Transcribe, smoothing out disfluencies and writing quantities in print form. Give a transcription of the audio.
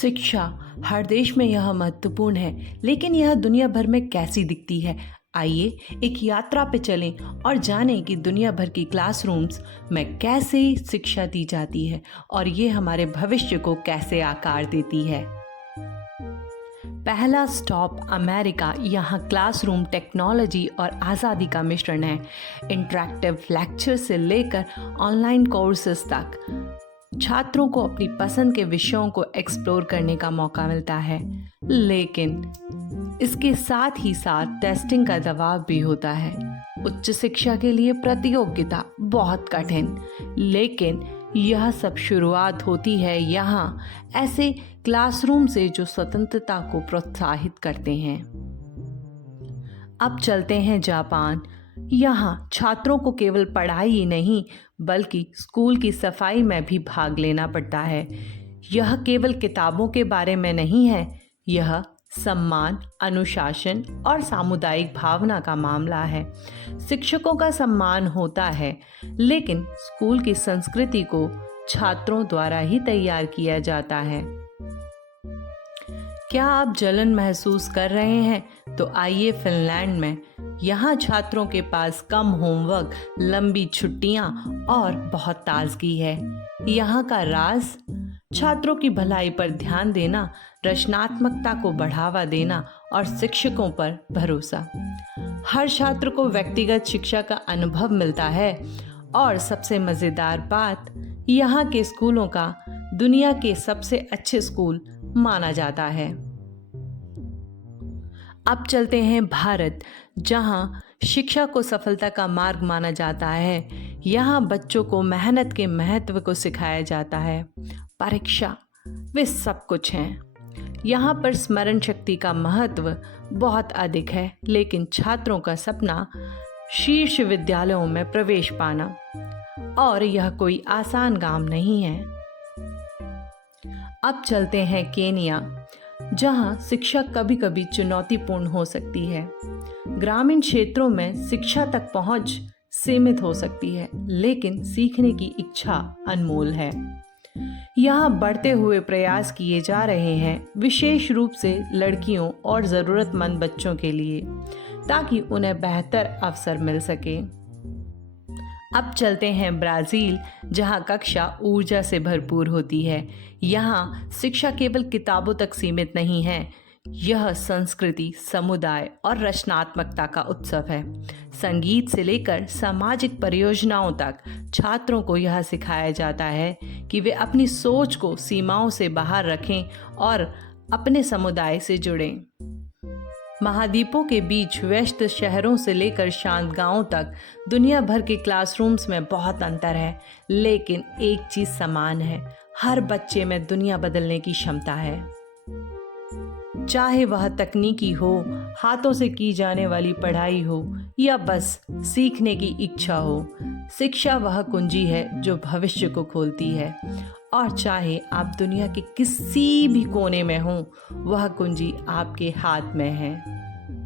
शिक्षा हर देश में यह महत्वपूर्ण है, लेकिन यह दुनिया भर में कैसी दिखती है? आइए एक यात्रा पे चलें और जानें कि दुनिया भर की क्लासरूम्स में कैसे शिक्षा दी जाती है और ये हमारे भविष्य को कैसे आकार देती है। पहला स्टॉप अमेरिका। यहाँ क्लासरूम टेक्नोलॉजी और आज़ादी का मिश्रण है। इंटरैक्टिव लेक्चर से लेकर ऑनलाइन कोर्सेज तक छात्रों को अपनी पसंद के विषयों को एक्सप्लोर करने का मौका मिलता है, लेकिन इसके साथ ही साथ टेस्टिंग का दबाव भी होता है। उच्च शिक्षा के लिए प्रतियोगिता बहुत कठिन, लेकिन यह सब शुरुआत होती है यहाँ ऐसे क्लासरूम से जो स्वतंत्रता को प्रोत्साहित करते हैं। अब चलते हैं जापान। यहाँ छात्रों को केवल पढ़ाई ही नहीं बल्कि स्कूल की सफाई में भी भाग लेना पड़ता है। यह केवल किताबों के बारे में नहीं है, यह सम्मान, अनुशासन और सामुदायिक भावना का मामला है। शिक्षकों का सम्मान होता है, लेकिन स्कूल की संस्कृति को छात्रों द्वारा ही तैयार किया जाता है। क्या आप जलन महसूस कर रहे हैं? तो आइए फिनलैंड में। यहाँ छात्रों के पास कम होमवर्क, लंबी छुट्टियाँ और बहुत ताजगी है। यहाँ का राज छात्रों की भलाई पर ध्यान देना, रचनात्मकता को बढ़ावा देना और शिक्षकों पर भरोसा। हर छात्र को व्यक्तिगत शिक्षा का अनुभव मिलता है और सबसे मज़ेदार बात, यहाँ के स्कूलों का दुनिया के सबसे अच्छे स्कूल माना जाता है। अब चलते हैं भारत, जहाँ शिक्षा को सफलता का मार्ग माना जाता है। यहाँ बच्चों को मेहनत के महत्व को सिखाया जाता है। परीक्षा वे सब कुछ हैं। यहाँ पर स्मरण शक्ति का महत्व बहुत अधिक है, लेकिन छात्रों का सपना शीर्ष विद्यालयों में प्रवेश पाना, और यह कोई आसान काम नहीं है। अब चलते हैं केनिया, जहाँ शिक्षा कभी कभी चुनौतीपूर्ण हो सकती है। ग्रामीण क्षेत्रों में शिक्षा तक पहुँच सीमित हो सकती है, लेकिन सीखने की इच्छा अनमोल है। यहाँ बढ़ते हुए प्रयास किए जा रहे हैं, विशेष रूप से लड़कियों और ज़रूरतमंद बच्चों के लिए, ताकि उन्हें बेहतर अवसर मिल सके। अब चलते हैं ब्राज़ील, जहाँ कक्षा ऊर्जा से भरपूर होती है। यहाँ शिक्षा केवल किताबों तक सीमित नहीं है, यह संस्कृति, समुदाय और रचनात्मकता का उत्सव है। संगीत से लेकर सामाजिक परियोजनाओं तक छात्रों को यह सिखाया जाता है कि वे अपनी सोच को सीमाओं से बाहर रखें और अपने समुदाय से जुड़ें। महाद्वीपों के बीच व्यस्त शहरों से लेकर शांत गांवों तक दुनिया भर के क्लासरूम्स में बहुत अंतर है, लेकिन एक चीज़ समान है, हर बच्चे में दुनिया बदलने की क्षमता है। चाहे वह तकनीकी हो, हाथों से की जाने वाली पढ़ाई हो या बस सीखने की इच्छा हो, शिक्षा वह कुंजी है जो भविष्य को खोलती है। और चाहे आप दुनिया के किसी भी कोने में हों, वह कुंजी आपके हाथ में है।